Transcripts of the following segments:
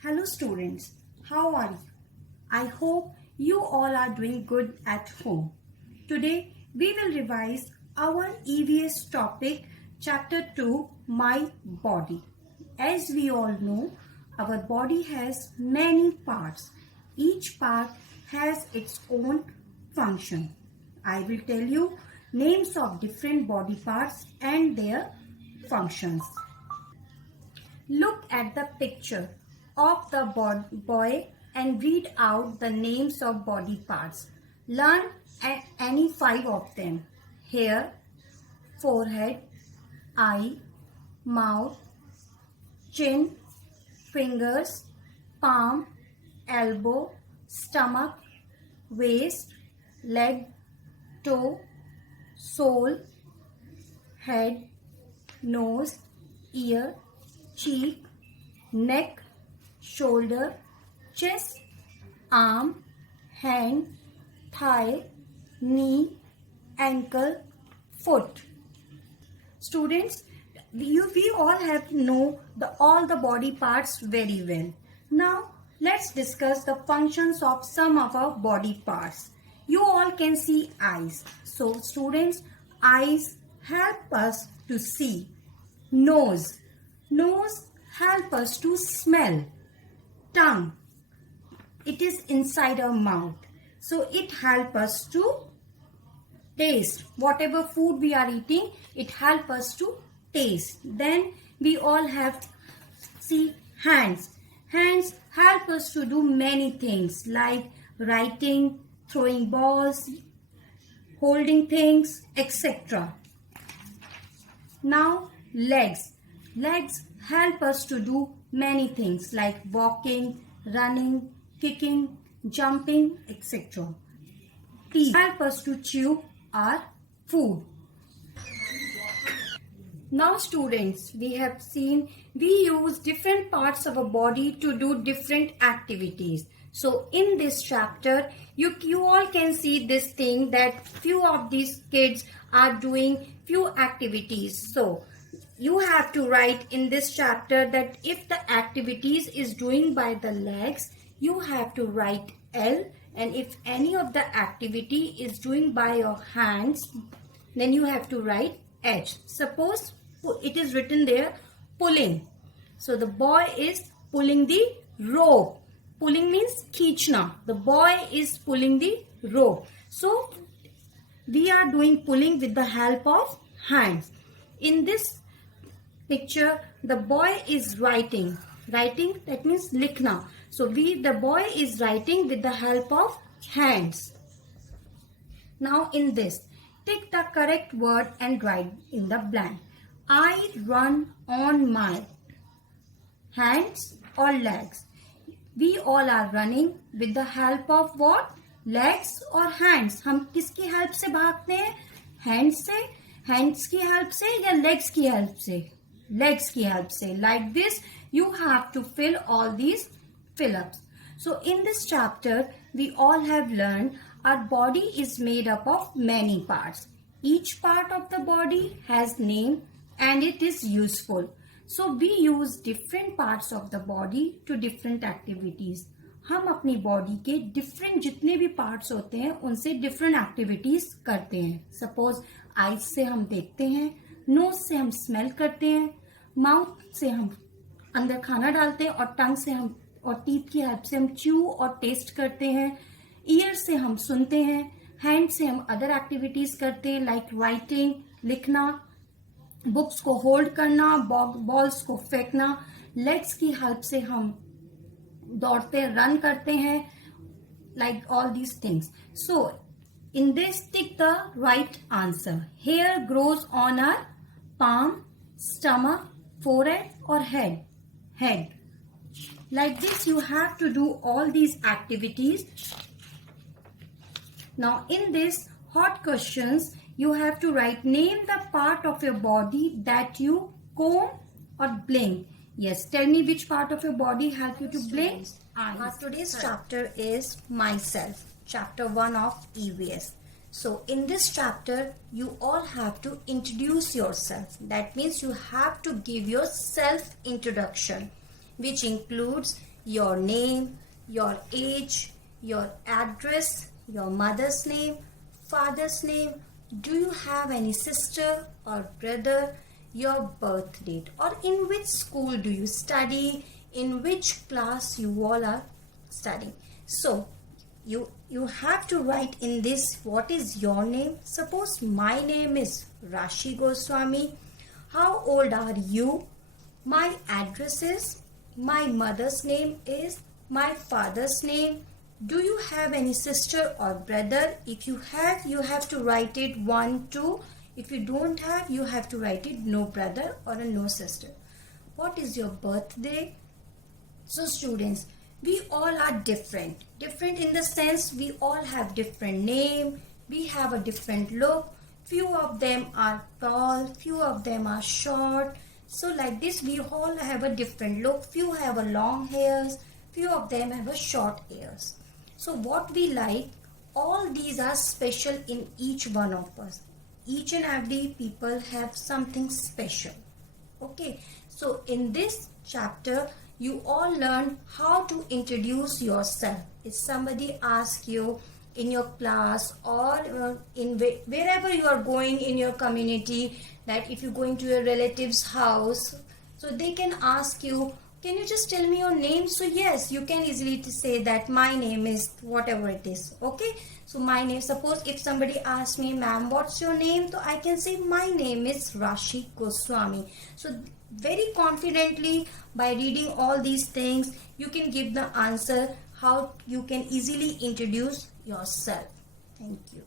Hello students, how are you? I hope you all are doing good at home. Today we will revise our EVS topic chapter 2 My Body. As we all know, our body has many parts. Each part has its own function. I will tell you names of different body parts and their functions. Look at the picture of the boy and read out the names of body parts. Learn any 5 of them. Hair, forehead, eye, mouth, chin, fingers, palm, elbow, stomach, waist, leg, toe, sole, head, nose, ear, cheek, neck, shoulder, chest, arm, hand, thigh, knee, ankle, foot. Students, we all have to know all the body parts very well. Now, let's discuss the functions of some of our body parts. You all can see eyes. So, students, eyes help us to see. Nose help us to smell. Tongue, it is inside our mouth, so it help us to taste whatever food we are eating. It help us to taste. Then we all have hands help us to do many things like writing, throwing balls, holding things, etc. Now legs help us to do many things like walking, running, kicking, jumping, etc. Teeth help us to chew our food. Now students, we have seen we use different parts of our body to do different activities. So in this chapter, you all can see this thing that few of these kids are doing few activities. So you have to write in this chapter that if the activities is doing by the legs, you have to write L, and if any of the activity is doing by your hands, then you have to write H. Suppose it is written there pulling. So the boy is pulling the rope. Pulling means खींचना. The boy is pulling the rope. So we are doing pulling with the help of hands. In this picture, the boy is writing. Writing, that means लिखना. So the boy is writing with the help of hands. Now in this, take the correct word and write in the blank. I run on my hands or legs. We all are running with the help of what? Legs or hands. हम किसकी help से भागते हैं? Hands से, hands की help से या legs की help से? Legs की help से. Like this, you have to fill all these fill-ups. So in this chapter, we all have learned our body is made up of many parts. Each part of the body has name and it is useful. So we use different parts of the body to different activities. हम अपनी body के different जितने भी parts होते हैं उनसे different activities करते हैं. सपोज आईज से हम देखते हैं, नोज से हम स्मेल करते हैं, माउथ से हम अंदर खाना डालते हैं और टंग से हम और टीथ की हेल्प से हम च्यू और टेस्ट करते हैं, ईयर से हम सुनते हैं, हैंड से हम अदर एक्टिविटीज करते हैं लाइक राइटिंग, लिखना, बुक्स को होल्ड करना, बॉल्स को फेंकना, लेग्स की हेल्प से हम दौड़ते रन करते हैं, like all these things. So in this tick the right answer. Hair grows on our palm, stomach, forehead or head. Like this you have to do all these activities. Now in this hot questions, you have to write name the part of your body that you comb or blink. Yes, tell me which part of your body help you to blink? Today's chapter is myself, chapter 1 of EVS. So in this chapter, you all have to introduce yourself. That means you have to give your self introduction, which includes your name, your age, your address, your mother's name, father's name, do you have any sister or brother, your birth date, or in which school do you study, in which class you all are studying. So you have to write in this what is your name. Suppose my name is Rashi Goswami. How old are you? My address is, my mother's name is, my father's name. Do you have any sister or brother? If you have to write it 1, 2. If you don't have, you have to write it no brother or a no sister. What is your birthday? So students, we all are different. Different in the sense we all have different name, we have a different look. Few of them are tall, few of them are short. So like this, we all have a different look. Few have a long hairs, few of them have a short hairs. So what we like, all these are special in each one of us. Each and every people have something special. Okay, so in this chapter, you all learn how to introduce yourself. If somebody asks you in your class or in wherever you are going in your community, that if you're going to your relative's house, so they can ask you, can you just tell me your name? So yes, you can easily say that my name is whatever it is. Okay, so my name, suppose if somebody asks me, ma'am, what's your name? So I can say my name is Rashi Goswami. So very confidently, by reading all these things, you can give the answer how you can easily introduce yourself. Thank you.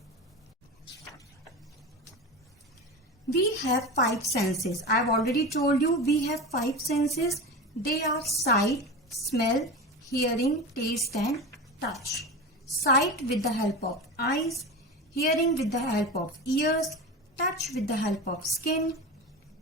We have 5 senses. I have already told you we have 5 senses. They are sight, smell, hearing, taste and touch. Sight with the help of eyes, hearing with the help of ears, touch with the help of skin,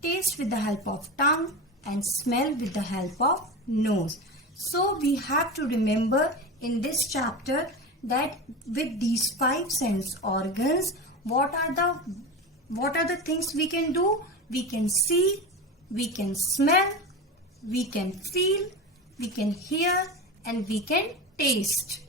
taste with the help of tongue and smell with the help of nose. So we have to remember in this chapter that with these 5 sense organs, what are the things we can do? We can see, we can smell, we can feel, we can hear and we can taste.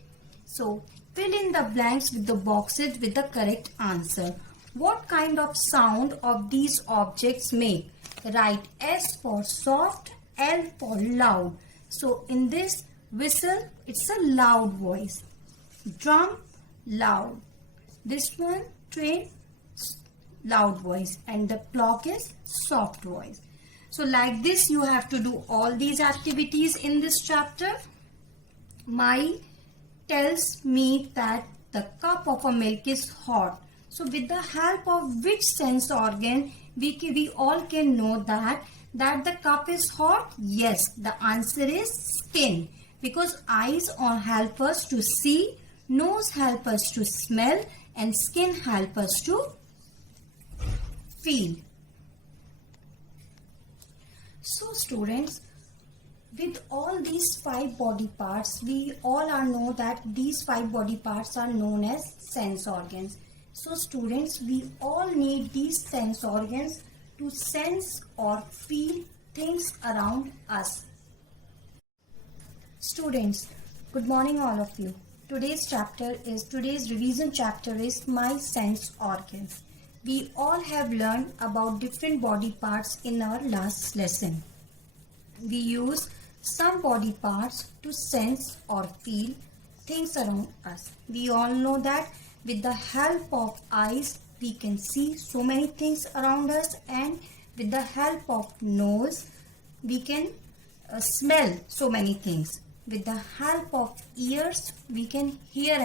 So fill in the blanks with the boxes with the correct answer. What kind of sound of these objects make? Write S for soft, L for loud. So in this whistle, it's a loud voice. Drum, loud. This one, train, loud voice. And the clock is soft voice. So like this, you have to do all these activities in this chapter. My tells me that the cup of a milk is hot. So with the help of which sense organ we all can know that the cup is hot? Yes, the answer is skin. Because eyes help us to see, nose help us to smell and skin help us to feel. So students, with all these 5 body parts, we all know that these 5 body parts are known as sense organs. So students, we all need these sense organs to sense or feel things around us. Students, good morning all of you. Today's revision chapter is my sense organs. We all have learned about different body parts in our last lesson. We use some body parts to sense or feel things around us. We all know that with the help of eyes, we can see so many things around us, and with the help of nose, we can smell so many things. With the help of ears, we can hear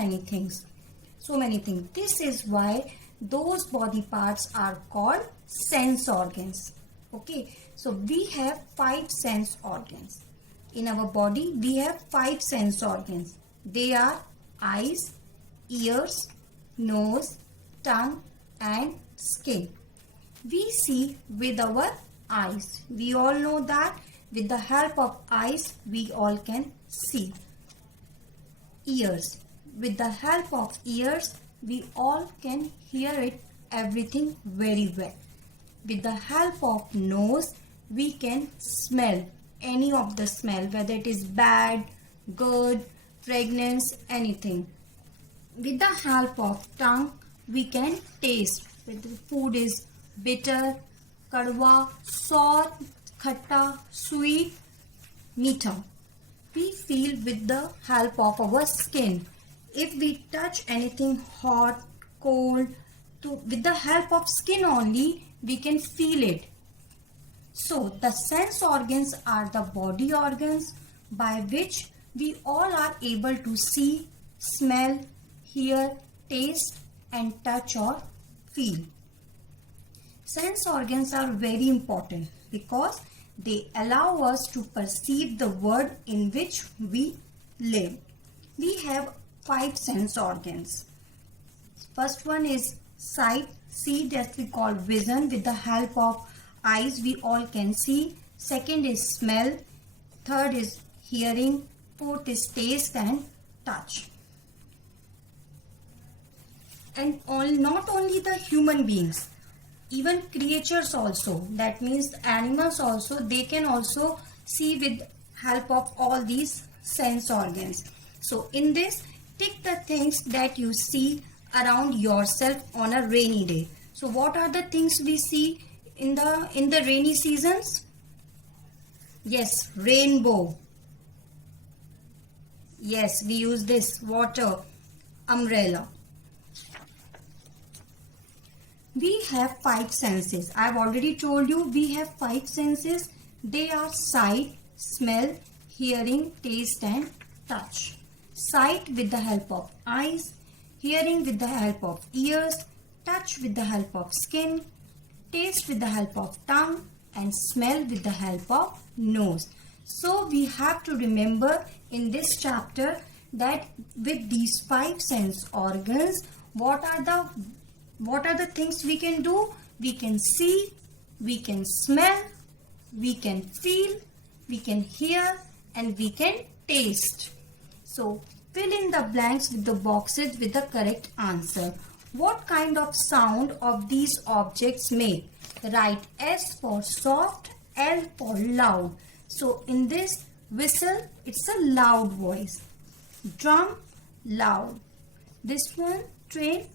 so many things. This is why those body parts are called sense organs. Okay, so we have 5 sense organs. In our body, we have 5 sense organs. They are eyes, ears, nose, tongue and skin. We see with our eyes. We all know that with the help of eyes, we all can see. Ears. With the help of ears, we all can hear it, everything very well. With the help of nose, we can smell any of the smell, whether it is bad, good, fragrance, anything. With the help of tongue, we can taste whether the food is bitter, kadwa, sour, khatta, sweet, meetha. We feel with the help of our skin. If we touch anything hot, cold, with the help of skin only, we can feel it. So the sense organs are the body organs by which we all are able to see, smell, hear, taste and touch or feel. Sense organs are very important because they allow us to perceive the world in which we live. We have 5 sense organs. First one is sight. See, that we call vision. With the help of eyes we all can see. Second is smell. Third is hearing. Fourth is taste and touch. And not only the human beings, even creatures also, that means animals also, they can also see with help of all these sense organs. So in this, tick the things that you see around yourself on a rainy day. So what are the things we see in the rainy seasons? Yes, rainbow. Yes, we use this, water, umbrella. We have 5 senses. I have already told you we have 5 senses. They are sight, smell, hearing, taste and touch. Sight with the help of eyes, hearing with the help of ears, touch with the help of skin, taste with the help of tongue and smell with the help of nose. So we have to remember in this chapter that with these 5 sense organs, what are the things we can do? We can see, we can smell, we can feel, we can hear and we can taste. So fill in the blanks with the boxes with the correct answer. What kind of sound of these objects make? Write S for soft, L for loud. So in this, whistle, it's a loud voice. Drum, loud. This one, train,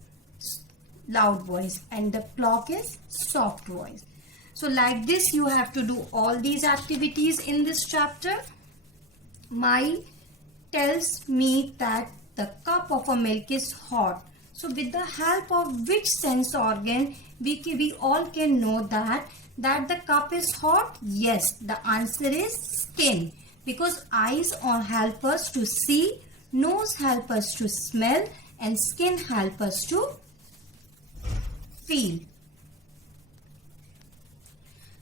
loud voice, and the clock is soft voice. So like this you have to do all these activities in this chapter. My tells me that the cup of a milk is hot. So with the help of which sense organ we all can know that the cup is hot? Yes, the answer is skin, because eyes help us to see, nose help us to smell and skin help us to feel.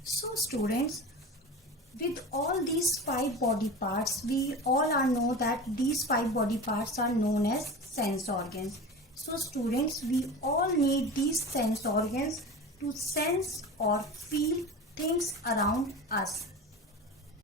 So students, with all these 5 body parts, we all know that these 5 body parts are known as sense organs. So students, we all need these sense organs to sense or feel things around us.